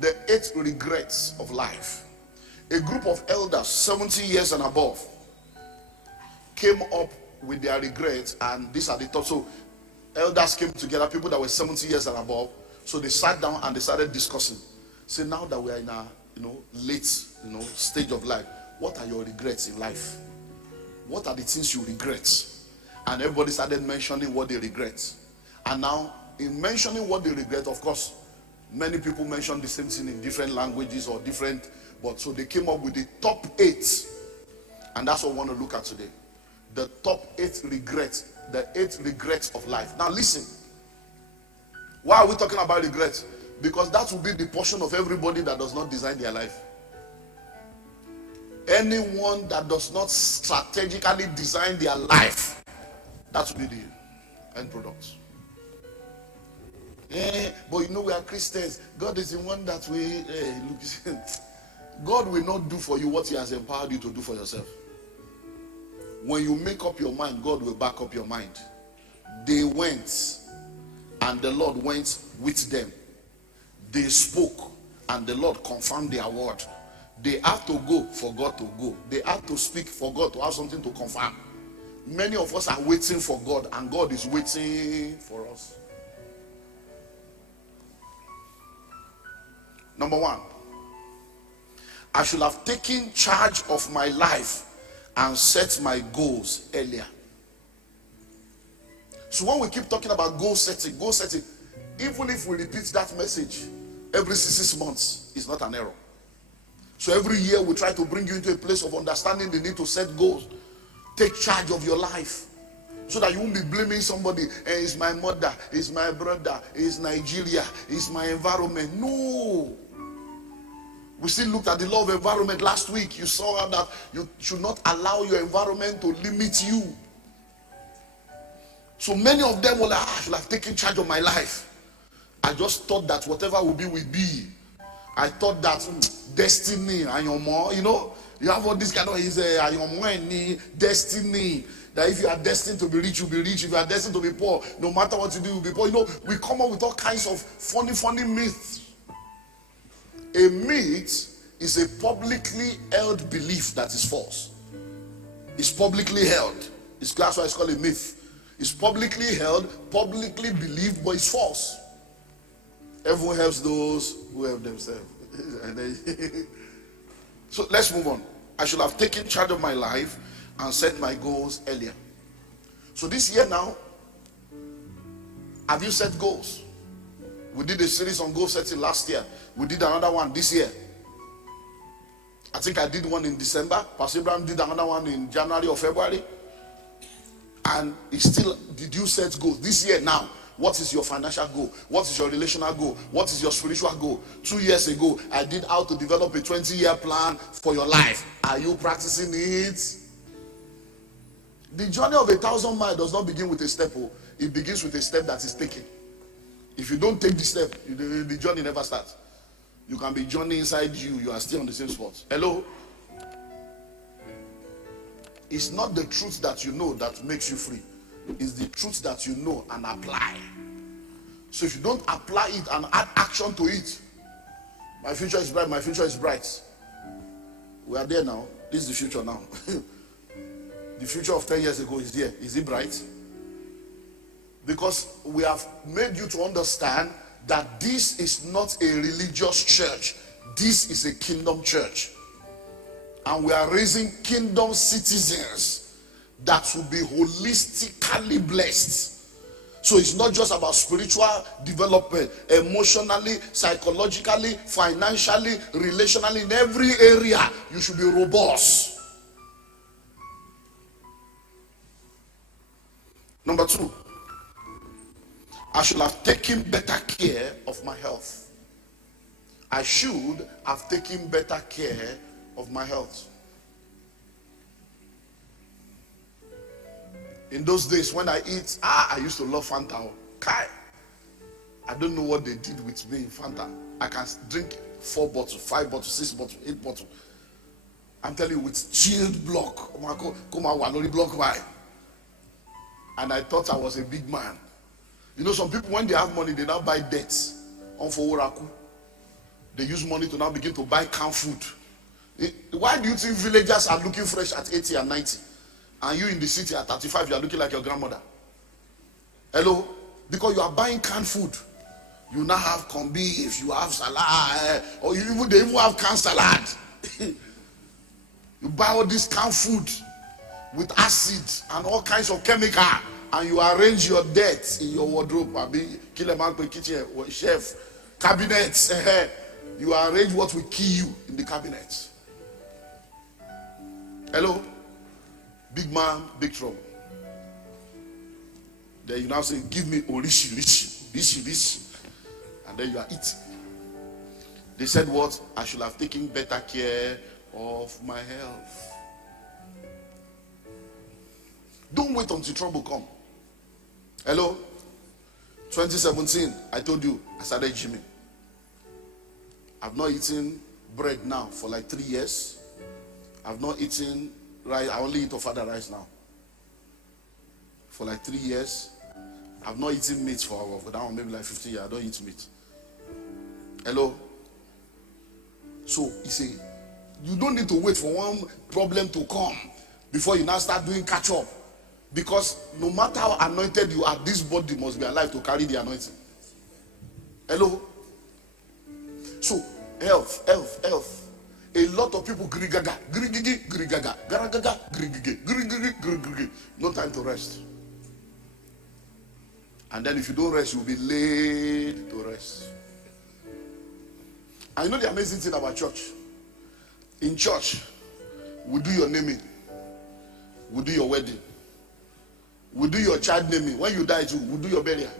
The 8 regrets of life. A group of elders, 70 years and above, came up with their regrets, and these are the thoughts. So, elders came together, people that were 70 years and above. So they sat down and they started discussing. Say, now that we are in a late stage of life, what are your regrets in life? What are the things you regret? And everybody started mentioning what they regret. And now, in mentioning what they regret, of course, many people mention the same thing in different languages or different, but so they came up with the top 8. And that's what we want to look at today. The top 8 regrets, the 8 regrets of life. Now listen, why are we talking about regrets? Because that will be the portion of everybody that does not design their life. Anyone that does not strategically design their life, that will be the end product. But we are Christians. God is the one that we look. God will not do for you what he has empowered you to do for yourself. When you make up your mind, God will back up your mind. They went, and the Lord went with them. They spoke, and the Lord confirmed their word. They have to go for God to go. They have to speak for God to have something to confirm. Many of us are waiting for God, and God is waiting for us. Number 1, I should have taken charge of my life and set my goals earlier. So when we keep talking about goal setting, even if we repeat that message every 6 months, it's not an error. So every year we try to bring you into a place of understanding the need to set goals. Take charge of your life so that you won't be blaming somebody. Hey, it's my mother, it's my brother, it's Nigeria, it's my environment. No. We still looked at the law of environment last week. You saw that you should not allow your environment to limit you. So many of them were like, I should have taken charge of my life. I just thought that whatever will be. I thought that destiny, and your more, you have all this kind of destiny. That if you are destined to be rich, you'll be rich. If you are destined to be poor, no matter what you do, you'll be poor. We come up with all kinds of funny myths. A myth is a publicly held belief that is false. It's publicly held. That's why it's called a myth. It's publicly held, publicly believed, but it's false. Everyone helps those who help themselves. So let's move on. I should have taken charge of my life and set my goals earlier. So this year now, have you set goals? We did a series on goal setting last year. We did another one this year. I think I did one in December. Pastor Abraham did another one in January or February. And did you set goals? This year now, what is your financial goal? What is your relational goal? What is your spiritual goal? 2 years ago, I did how to develop a 20-year plan for your life. Are you practicing it? The journey of 1,000 miles does not begin with a step. It begins with a step that is taken. If you don't take the step, the journey never starts. You can be journeying inside you. You are still on the same spot. Hello? It's not the truth that you know that makes you free. It's the truth that you know and apply. So if you don't apply it and add action to it, my future is bright, my future is bright. We are there now. This is the future now. The future of 10 years ago is there. Is it bright? Because we have made you to understand that this is not a religious church. This is a kingdom church. And we are raising kingdom citizens that will be holistically blessed. So it's not just about spiritual development, emotionally, psychologically, financially, relationally, in every area, you should be robust. Number 2, I should have taken better care of my health. I should have taken better care of my health. In those days when I eat, I used to love Fanta. Kai. I don't know what they did with me in Fanta. I can drink 4 bottles, 5 bottles, 6 bottles, 8 bottles. I'm telling you, with chilled block. And I thought I was a big man. You know, some people, when they have money, they now buy debts on for Oraku. They use money to now begin to buy canned food. Why do you think villagers are looking fresh at 80 and 90? And you in the city at 35, you are looking like your grandmother? Hello? Because you are buying canned food. You now have corned beef, you have salad, or they even have canned salad. You buy all this canned food with acid and all kinds of chemical, and you arrange your debt in your wardrobe. Kill a man per kitchen, chef, cabinets. You arrange what will kill you in the cabinet. Hello? Big man, big trouble. Then you now say, give me orishi, rishi. And then you are eating. They said what? I should have taken better care of my health. Don't wait until trouble come. Hello? 2017, I told you, I started gymming. I've not eaten bread now for like 3 years. I've not eaten rice. I only eat ofada rice now. For like 3 years. I've not eaten meat for that maybe like 15 years. I don't eat meat. Hello? So, you see, you don't need to wait for one problem to come before you now start doing catch up. Because no matter how anointed you are, this body must be alive to carry the anointing. Hello? So, health. A lot of people grigaga. No time to rest. And then if you don't rest, you'll be laid to rest. I know the amazing thing about church. In church, we do your naming. We do your wedding. We do your child naming. When you die too, we do your burial.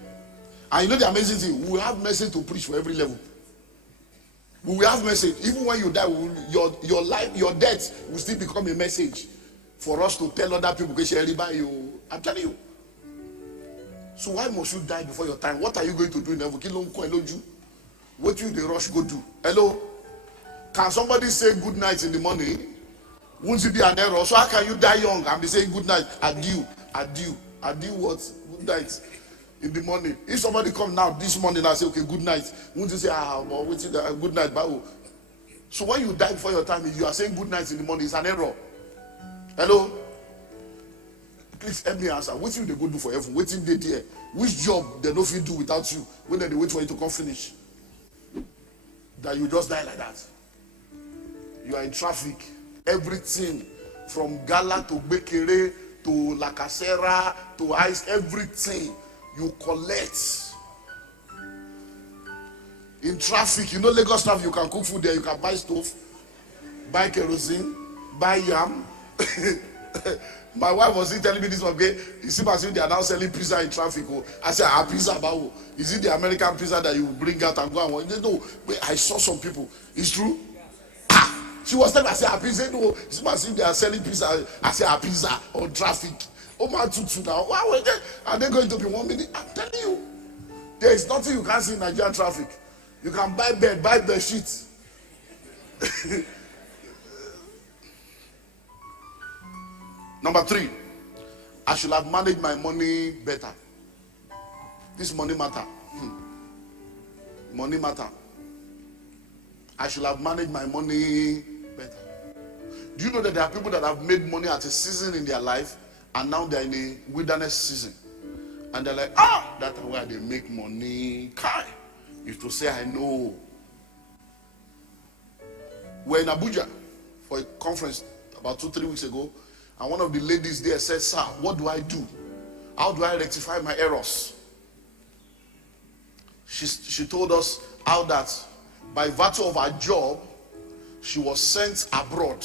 And you know the amazing thing, we will have message to preach for every level. We will have message. Even when you die, your life, your death will still become a message for us to tell other people. I'm telling you. So why must you die before your time? What are you going to do in heaven? What you the rush go do? Hello? Can somebody say good night in the morning? Won't it be an error? So how can you die young and be saying good night? Adieu what? Good night in the morning. If somebody come now this morning and say okay good night, won't you say good night? So when you die before your time, if you are saying good night in the morning, it's an error. Hello? Please help me answer. What you they go do for heaven? Waiting day there. Which job they don't feel do without you when they wait for you to come finish? That you just die like that. You are in traffic. Everything from Gala to Bekere to La Casera to Ice, everything you collect. In traffic, you know Lagos traffic, you can cook food there, you can buy stove, buy kerosene, buy yam. My wife was telling me this one day. You see, they are now selling pizza in traffic. I said, pizza, is it the American pizza that you bring out and go and watch? No, wait, I saw some people. It's true. She was telling me, I said, pizza. No, it's they are selling pizza. I said, pizza on traffic. Oh my tutu now. Why are they going to be 1 minute? I'm telling you, there is nothing you can't see in Nigerian traffic. You can buy bed sheets. Number 3, I should have managed my money better. This money matter. Money matter. I should have managed my money better. Do you know that there are people that have made money at a season in their life and now they're in a wilderness season? And they're like, that's where they make money. Kai, if to say I know. We're in Abuja for a conference about 2-3 weeks ago. And one of the ladies there said, sir, what do I do? How do I rectify my errors? She told us how that by virtue of her job, she was sent abroad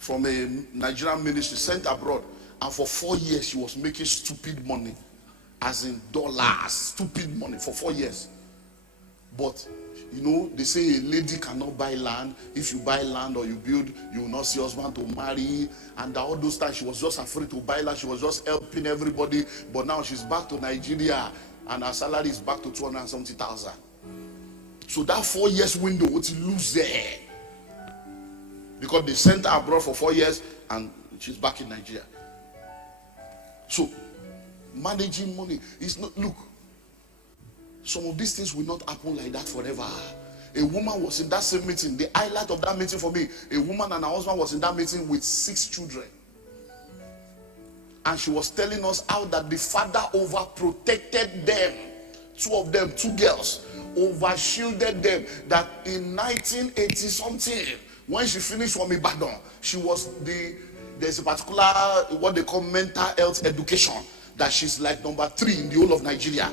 from a Nigerian ministry, sent abroad. And for 4 years, she was making stupid money. As in dollars, stupid money for 4 years. But you know, they say a lady cannot buy land. If you buy land or you build, you will not see husband to marry. And all those times, she was just afraid to buy land. She was just helping everybody. But now she's back to Nigeria, and her salary is back to 270,000. So that 4 years window, what you lose there? Because they sent her abroad for 4 years, and she's back in Nigeria. So managing money is not, look, some of these things will not happen like that forever. A woman was in that same meeting. The highlight of that meeting for me, a woman and her husband was in that meeting with 6 children. And she was telling us how that the father overprotected them. 2 of them, 2 girls, overshielded them. That in 1980 something, when she finished from Ibadan, she was there's a particular, what they call mental health education, that she's like number 3 in the whole of Nigeria.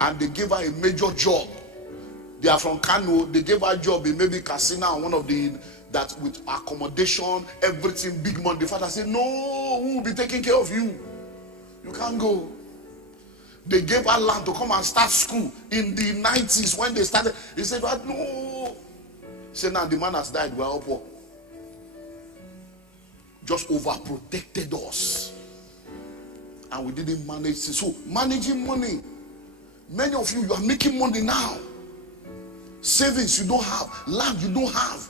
And they gave her a major job. They are from Kano. They gave her a job in maybe Casina, or one of the, that with accommodation, everything, big money. The father said, no, who will be taking care of you? You can't go. They gave her land to come and start school in the 90s when they started. He said, what? No. He said, now the man has died. We're all poor. Just overprotected us. And we didn't manage. So managing money. Many of you, you are making money now. Savings you don't have. Land you don't have.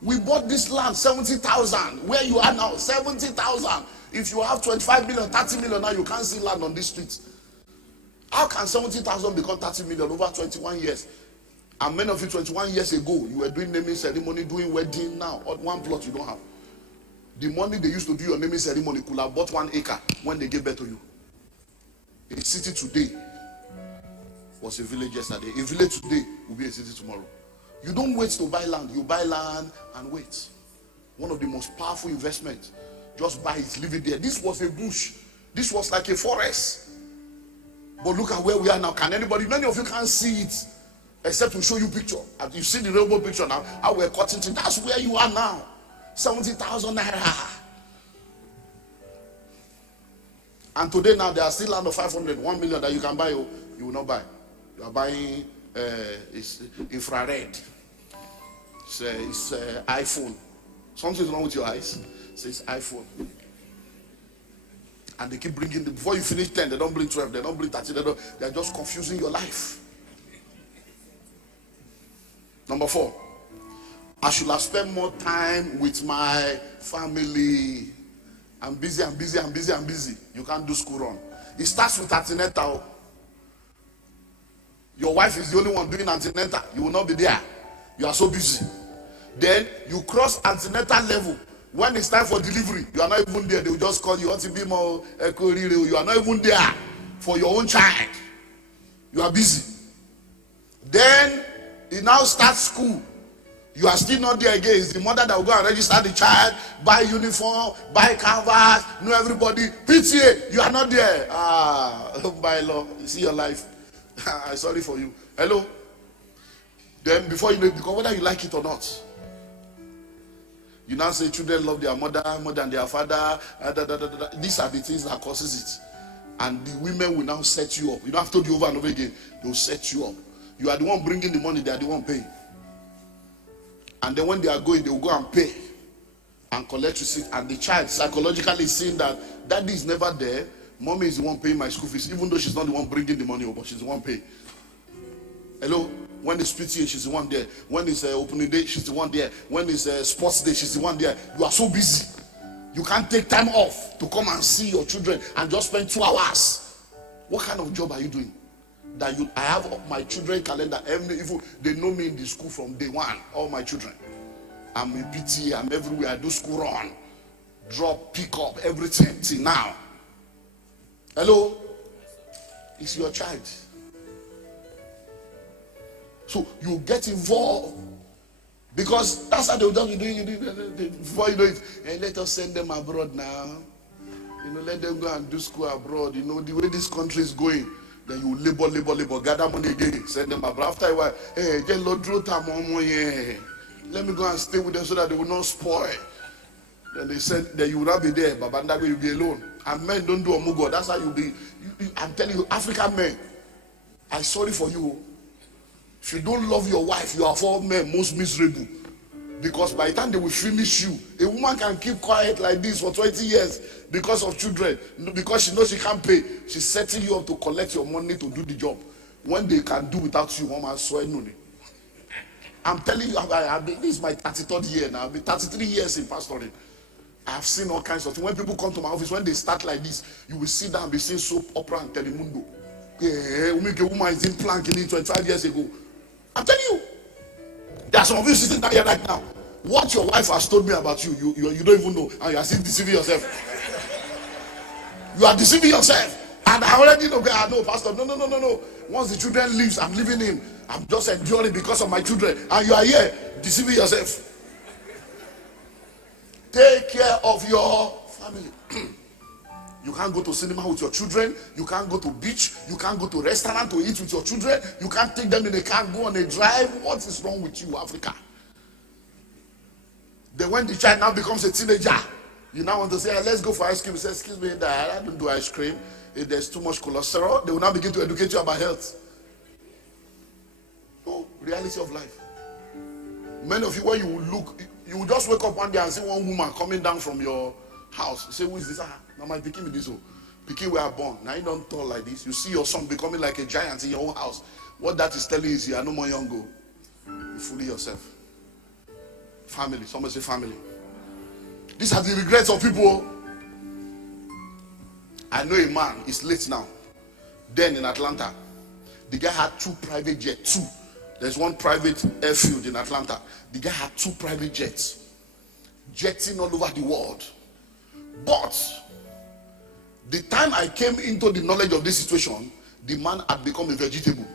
We bought this land, 70,000. Where you are now, 70,000. If you have 25 million, 30 million now, you can't see land on this street. How can 70,000 become 30 million over 21 years? And many of you, 21 years ago, you were doing naming ceremony, doing wedding. Now, on one plot you don't have. The money they used to do your naming ceremony could have bought 1 acre when they gave birth to you. A city today was a village yesterday. A village today will be a city tomorrow. You don't wait to buy land. You buy land and wait. One of the most powerful investments. Just buy it, leave it there. This was a bush. This was like a forest. But look at where we are now. Can anybody, many of you can't see it, except to show you picture. You see the railroad picture now, how we're cutting things. That's where you are now. 70,000 naira. And today now, there are still land of 500, 1 million that you can buy. You will not buy. You are buying it's infrared. It's iPhone. Something's wrong with your eyes. So it's iPhone. And they keep bringing, before you finish 10, they don't bring 12, they don't bring 13, they're just confusing your life. Number 4, I should have spent more time with my family. I'm busy, I'm busy, I'm busy, I'm busy. You can't do school run. It starts with antenatal. Your wife is the only one doing antenatal. You will not be there. You are so busy. Then you cross antenatal level. When it's time for delivery, you are not even there. They will just call you. You are not even there for your own child. You are busy. Then it now starts school. You are still not there again. It's the mother that will go and register the child, buy uniform, buy canvas, know everybody. PTA, you are not there. By law, you see your life. I'm sorry for you. Hello? Then before you know it, because whether you like it or not, you now say children love their mother more than their father. These are the things that causes it. And the women will now set you up. You don't have to do over and over again. They will set you up. You are the one bringing the money. They are the one paying. And then when they are going, they will go and pay and collect receipt. And the child psychologically is seeing that daddy is never there. Mommy is the one paying my school fees, even though she's not the one bringing the money, but she's the one paying. Hello? When it's PTA, she's the one there. When it's opening day, she's the one there. When it's sports day, she's the one there. You are so busy. You can't take time off to come and see your children and just spend 2 hours. What kind of job are you doing? I have my children calendar. They know me in the school from day one. All my children. I'm in PTA. I'm everywhere. I do school run, drop, pick up, everything till now. Hello? It's your child. So you get involved. Because that's how they'll do it. Before you know it, hey, let us send them abroad now. Let them go and do school abroad. The way this country is going. Then you labor, gather money again, send them abroad. After a while, hey, let me go and stay with them so that they will not spoil. Then they said that you will not be there, but that way you'll be alone. And men don't do omugo. That's how you'll be. I'm telling you, African men, I'm sorry for you. If you don't love your wife, you are for men most miserable. Because by the time they will finish you, a woman can keep quiet like this for 20 years because of children. Because she knows she can't pay. She's setting you up to collect your money to do the job. When they can do without you, woman swear no. I'm telling you, this is my 33rd year now. I've been 33 years in pastoring. I've seen all kinds of things. When people come to my office, when they start like this, you will sit down and be seeing soap opera and Telemundo. Yeah, we make a woman is in plank in it 25 years ago. I'm telling you. There are some of you sitting down here right now. What your wife has told me about you, you don't even know, and you are still deceiving yourself. You are deceiving yourself. And I already know, I know, Pastor. No. Once the children leaves, I'm leaving him. I'm just enduring because of my children. And you are here deceiving yourself. Take care of your family. You can't go to cinema with your children. You can't go to beach. You can't go to restaurant to eat with your children. You can't take them in a car and go on a drive. What is wrong with you, Africa? Then when the child now becomes a teenager, you now want to say, let's go for ice cream. You say, excuse me, Dad, I don't do ice cream. If there's too much cholesterol, they will now begin to educate you about health. No, reality of life. Many of you, when you look, you will just wake up one day and see one woman coming down from your house. You say, who is this? Now my pikin with this. Pikin we are born. Now you don't talk like this. You see your son becoming like a giant in your own house. What that is telling you is you are no more young. You fool yourself. Family. Somebody say family. These are the regrets of people. I know a man, he's late now. Then in Atlanta, the guy had 2 private jets. 2. There's one private airfield in Atlanta. The guy had 2 private jets. Jetting all over the world. But the time I came into the knowledge of this situation, the man had become a vegetable.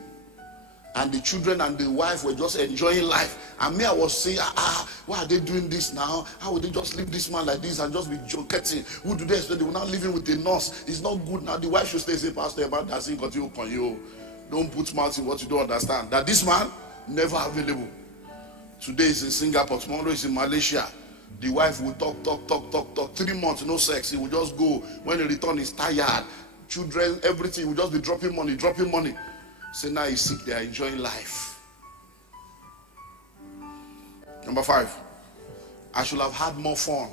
And the children and the wife were just enjoying life. And me, I was saying, why are they doing this now? How would they just leave this man like this and just be joking? Who do they expect? They will not live in with a nurse. It's not good now. The wife should stay, say, Pastor, about that thing got you upon you. Don't put mouth in what you don't understand. That this man, never available. Today is in Singapore, tomorrow is in Malaysia. The wife will talk. 3 months, no sex. He will just go. When he returns, he's tired. Children, everything, will just be dropping money. Say now he's sick, they are enjoying life. Number 5, I should have had more fun.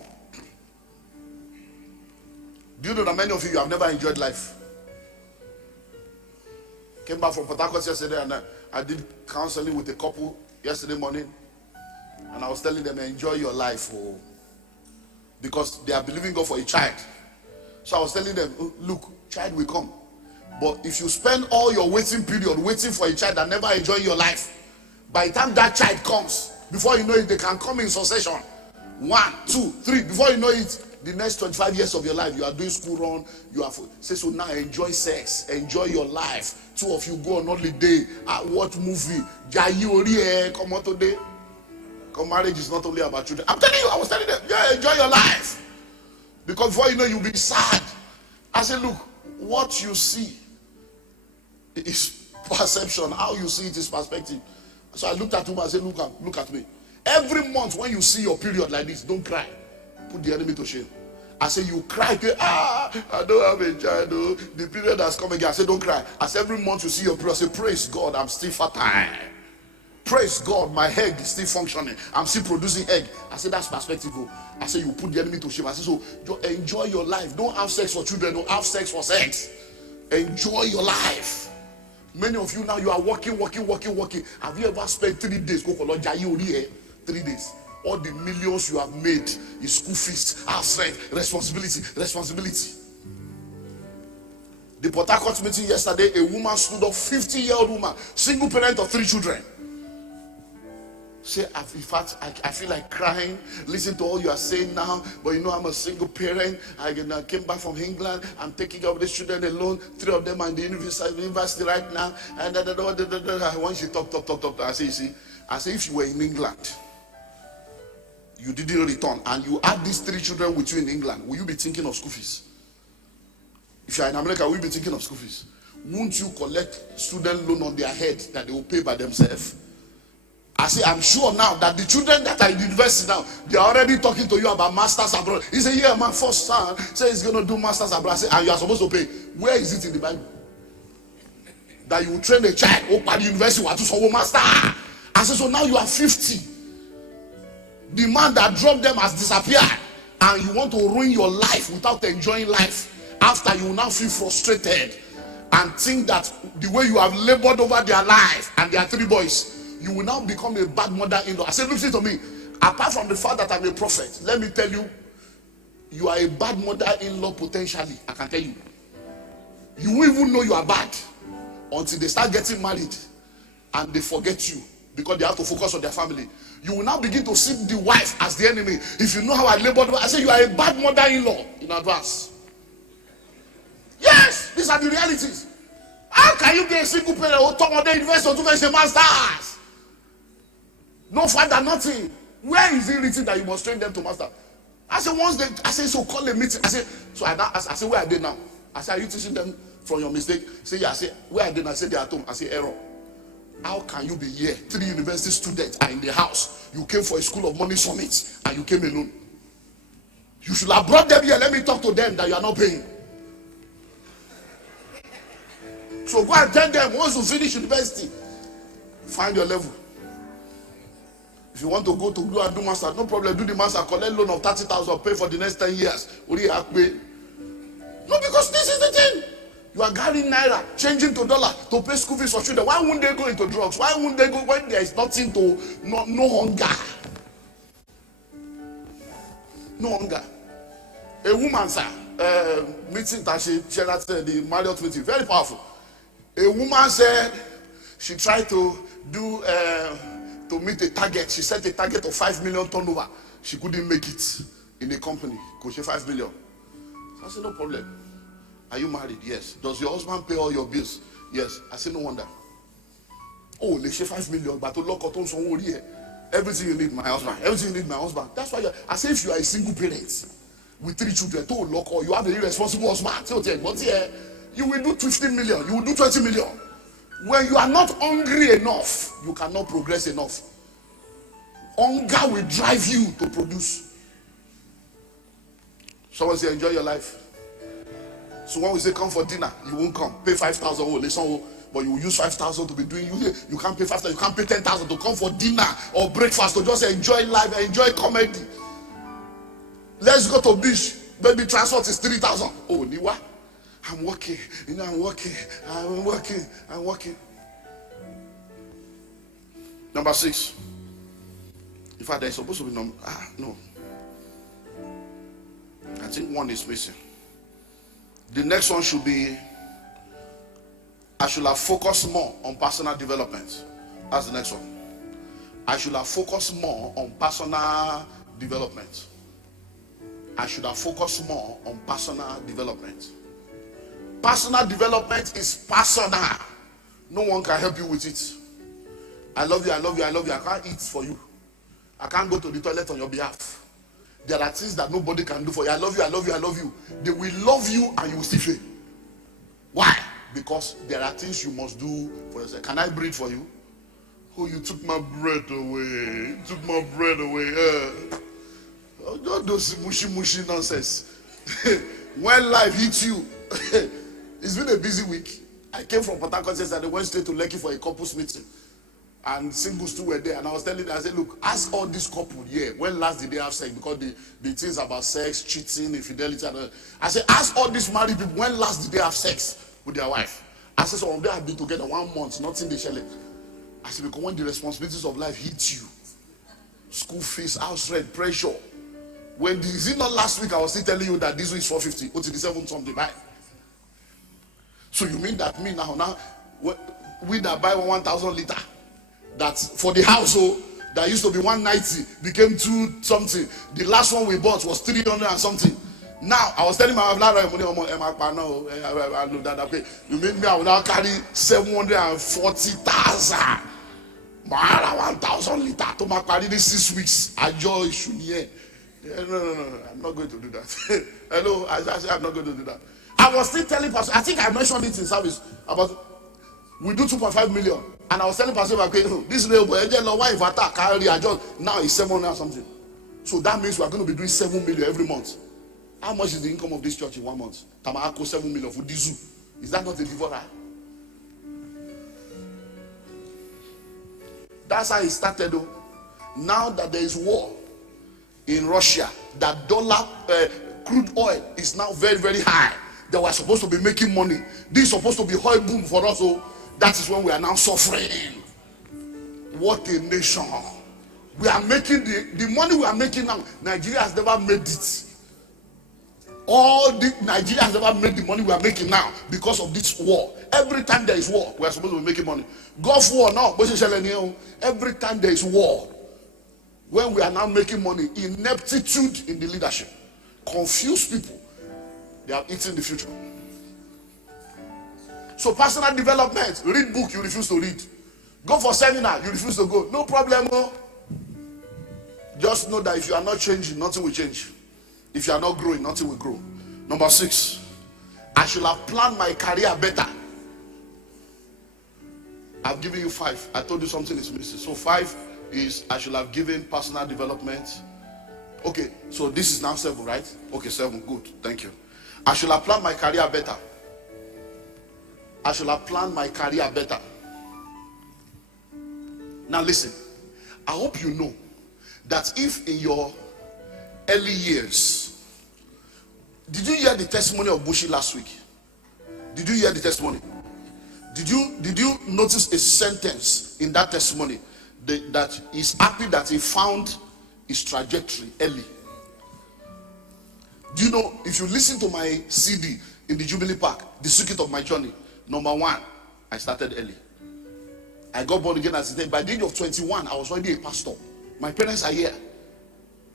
Do you know that many of you have never enjoyed life? Came back from Port Harcourt yesterday and I did counseling with a couple yesterday morning. And I was telling them, enjoy your life. Oh, because they are believing God for a child. So I was telling them, look, child will come. But if you spend all your waiting period waiting for a child that never enjoy your life, by the time that child comes, before you know it, they can come in succession. 1, 2, 3. Before you know it, the next 25 years of your life, you are doing school run. You have say so now. Enjoy sex, enjoy your life. 2 of you go on holiday. Watch movie. Come on today. Because marriage is not only about children. I'm telling you, I was telling them, yeah, enjoy your life. Because before you know, you'll be sad. I said, look, what you see is perception. How you see it is perspective. So I looked at him and said, look at me. Every month when you see your period like this, don't cry. Put the enemy to shame. I say, you cry. I don't have a child. Oh. The period has come again. I say, don't cry. I say, every month you see your period, I say, praise God, I'm still fertile. Praise God, my egg is still functioning. I'm still producing egg. I say, that's perspective. Oh. I say, you put the enemy to shame. I say, so enjoy your life. Don't have sex for children. Don't have sex for sex. Enjoy your life. Many of you now, you are working. Have you ever spent 3 days? Go for 3 days. All the millions you have made is school fees, house rent, responsibility. The Port Harcourt meeting yesterday, a woman stood up, 50-year-old woman, single parent of 3 children. Say, in fact, I feel like crying. Listen to all you are saying now. But you know, I'm a single parent. I came back from England. I'm taking care of these children alone. 3 of them are in the university right now. And when she talk, I say, you see, I say, if you were in England, you didn't return, and you had these 3 children with you in England, will you be thinking of school fees? If you are in America, will you be thinking of school fees? Won't you collect student loan on their head that they will pay by themselves? I say, I'm sure now that the children that are in the university now, they are already talking to you about masters abroad. He said, yeah, my first son says he's going to do masters abroad. I say, and you are supposed to pay. Where is it in the Bible? That you will train a child, open the university, want to solve master. I said, so now you are 50. The man that dropped them has disappeared. And you want to ruin your life without enjoying life. After you will now feel frustrated and think that the way you have labored over their life and their 3 boys, you will now become a bad mother-in-law. I said, listen to me. Apart from the fact that I'm a prophet, let me tell you, you are a bad mother-in-law potentially. I can tell you. You won't even know you are bad until they start getting married and they forget you because they have to focus on their family. You will now begin to see the wife as the enemy. If you know how I labored, I say you are a bad mother-in-law in advance. Yes, these are the realities. How can you be a single parent who talk about the university or to masters? No father, nothing. Where is it written that you must train them to master? I said once they, I said so call a meeting. I said so I said where are they now? I said are you teaching them from your mistake? Say yeah. I said where are they now? I said they are at home. I said error. How can you be here? 3 university students are in the house. You came for a school of money summit and you came alone. You should have brought them here. Let me talk to them that you are not paying. So go and tell them once you finish university, find your level. If you want to go to do and do master, no problem. Do the master, collect loan of 30,000, pay for the next 10 years. No, because this is the thing. You are carrying naira, changing to dollar to pay school fees for children. Why wouldn't they go into drugs? Why wouldn't they go when there is nothing to no hunger? No hunger. A woman, sir, meeting that she shared at the Marriott meeting, very powerful. A woman said she tried to do to meet a target. She set a target of 5 million turnover. She couldn't make it in a company. Could she 5 million? So I said, no problem. Are you married? Yes. Does your husband pay all your bills? Yes. I said, no wonder. Oh, they share 5 million, but to lock out on some here. Everything you need, my husband. Everything you need, my husband. That's why I say if you are a single parent with 3 children, to lock or you have an irresponsible husband, but here you will do 15 million, you will do 20 million. When you are not hungry enough, you cannot progress enough. Hunger will drive you to produce. Someone say, enjoy your life. So when we say come for dinner, you won't come. Pay 5,000. Oh, listen, but you will use 5,000 to be doing. You can't pay 5,000. You can't pay 10,000 to come for dinner or breakfast to just enjoy life, enjoy comedy. Let's go to beach. Baby transport is 3,000. Oh, Niwa, I'm working. You know, I'm working. Number 6. In fact, there's supposed to be number. No. I think 1 is missing. The next one should be, I should have focused more on personal development. That's the next one. I should have focused more on personal development. I should have focused more on personal development. Personal development is personal. No one can help you with it. I love you. I can't eat for you. I can't go to the toilet on your behalf. There are things that nobody can do for you. I love you. They will love you and you will still fail. Why? Because there are things you must do for yourself. Can I breathe for you? Oh, you took my breath away. Don't do mushy nonsense. When life hits you, it's been a busy week. I came from Port Harcourt and I went straight to Lekki for a couples meeting. And singles too were there, and I was telling them, I said, look, ask all these couple here, when last did they have sex? Because the things about sex, cheating, infidelity, and I said, ask all these married people, when last did they have sex with their wife? I said, some of them have been together 1 month, nothing they share. I said, because when the responsibilities of life hit you, school fees, house rent, pressure. Is it not last week I was still telling you that this week is 450, go to the 7 something, right? So you mean that me now, we that buy 1,000 liter, that for the household that used to be 190 became 2 something. The last one we bought was 300 and something. Now I was telling my wife, you mean me I will now carry 740,000 1,000 liter to my carry this 6 weeks. I joy should hear. No, I'm not going to do that. Hello, I said I'm not going to do that. I was still telling Pastor, I think I mentioned it in service about we do 2.5 million. And I was telling Pastor, this little boy, wife attack carry adjust. Now it's 700 something. So that means we are going to be doing 7 million every month. How much is the income of this church in 1 month? Tamako 7 million for this zoo. Is that not a devourer? That's how it started though. Now that there is war in Russia, that dollar crude oil is now very, very high. They were supposed to be making money. This is supposed to be oil boom for us. So that is when we are now suffering. What a nation. We are making the money we are making now. Nigeria has never made it. Nigeria has never made the money we are making now because of this war. Every time there is war, we are supposed to be making money. Gulf War, no. Every time there is war, when we are now making money, ineptitude in the leadership, confuse people, they are eating the future. So personal development, read book, you refuse to read. Go for seminar, you refuse to go. No problem, no. Just know that if you are not changing, nothing will change. If you are not growing, nothing will grow. Number 6, I should have planned my career better. I've given you 5. I told you something is missing. So 5 is I should have given personal development. Okay, so this is now 7, right? Okay, 7, good, thank you. I should have planned my career better. I should have planned my career better. Now listen, I hope you know that if in your early years, did you hear the testimony of Bushi last week? Did you hear the testimony? Did you notice a sentence in that testimony that he's happy that he found his trajectory early? Do you know, if you listen to my CD in the Jubilee Park, The Secret of My Journey, number 1, I started early. I got born again as a day. By the age of 21, I was already a pastor. My parents are here.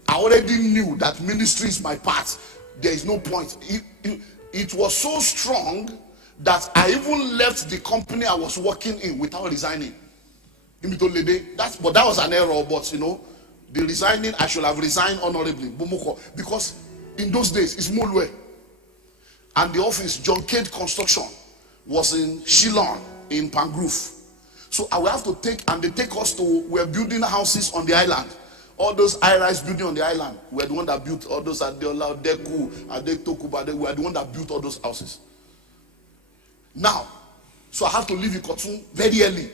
I already knew that ministry is my path. There is no point. It was so strong that I even left the company I was working in without resigning. But that was an error. But you know, the resigning, I should have resigned honorably. Because in those days, it's Molwe. And the office, John Cade Construction, was in Shillong, in Pangrove. So I will have to take, and they take us to, we're building houses on the island. All those high-rise building on the island, we're the one that built all those Adeola, Deku, Adetokuba, we're the one that built all those houses. Now, so I have to leave Ikotun very early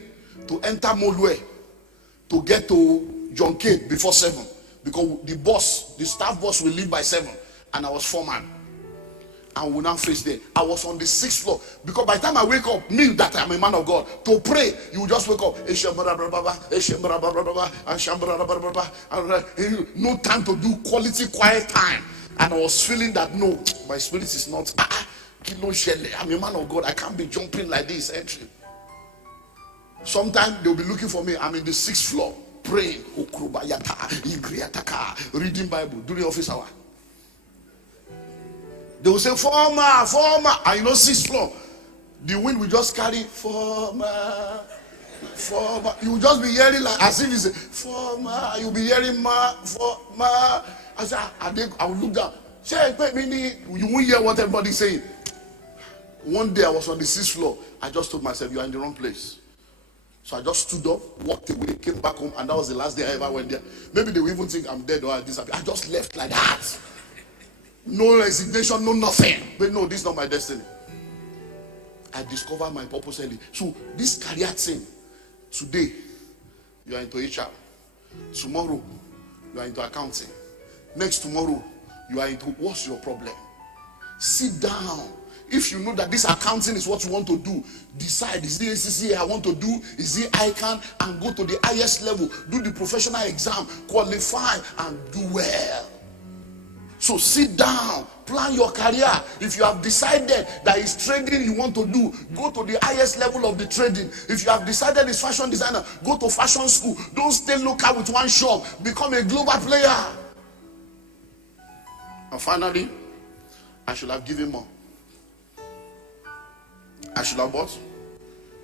to enter Molwe to get to John Cade before 7. Because the staff boss will leave by 7, and I was foreman. And we now face there. I was on the 6th floor. Because by the time I wake up, mean that I'm a man of God. To pray, you will just wake up. No time to do quality, quiet time. And I was feeling that, no, my spirit is not. I'm a man of God. I can't be jumping like this. Sometimes they'll be looking for me. I'm in the 6th floor, praying. Reading Bible during office hour. They will say, former. And you know, 6th floor. The wind will just carry, former. You will just be hearing like, as if it's a, former. You'll be hearing, former. I said, I will look down. Say, you won't hear what everybody's saying. One day I was on the 6th floor. I just told myself, you are in the wrong place. So I just stood up, walked away, came back home, and that was the last day I ever went there. Maybe they will even think I'm dead or I disappeared. I just left like that. No resignation, no nothing. But no, this is not my destiny. I discovered my purpose early. So this career thing, today, you are into HR. Tomorrow, you are into accounting. Next tomorrow, you are into, what's your problem? Sit down. If you know that this accounting is what you want to do, decide, is it ACCA I want to do? Is it ICANN? And go to the highest level. Do the professional exam, qualify, and do well. So sit down, plan your career. If you have decided that it's trading you want to do, go to the highest level of the trading. If you have decided it's fashion designer, go to fashion school. Don't stay local with one shop. Become a global player. And finally, I should have given more. I should have what?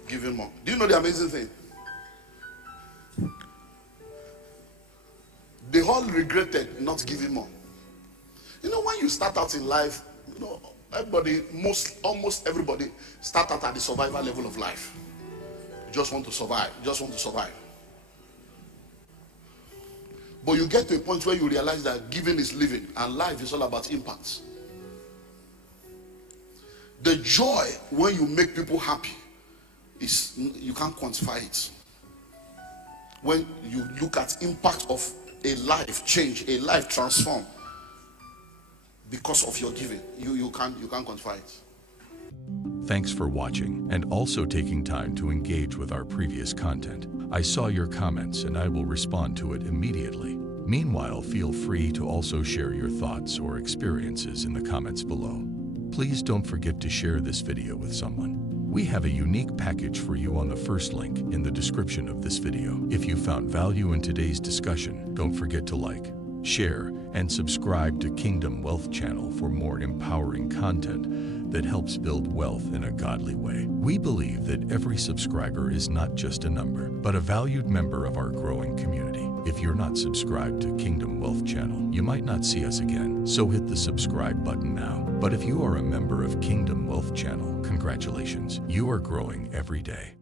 Given more. Do you know the amazing thing? They all regretted not giving more. You know, when you start out in life, you know, almost everybody start out at the survival level of life. You just want to survive. You just want to survive. But you get to a point where you realize that giving is living, and life is all about impact. The joy when you make people happy is, you can't quantify it. When you look at impact of a life change, a life transform, because of your giving, you can't quantify it. Thanks for watching and also taking time to engage with our previous content. I saw your comments and I will respond to it immediately. Meanwhile, feel free to also share your thoughts or experiences in the comments below. Please don't forget to share this video with someone. We have a unique package for you on the first link in the description of this video. If you found value in today's discussion, don't forget to like, share, and subscribe to Kingdom Wealth Channel for more empowering content that helps build wealth in a godly way. We believe that every subscriber is not just a number, but a valued member of our growing community. If you're not subscribed to Kingdom Wealth Channel, you might not see us again, so hit the subscribe button now. But if you are a member of Kingdom Wealth Channel, congratulations, you are growing every day.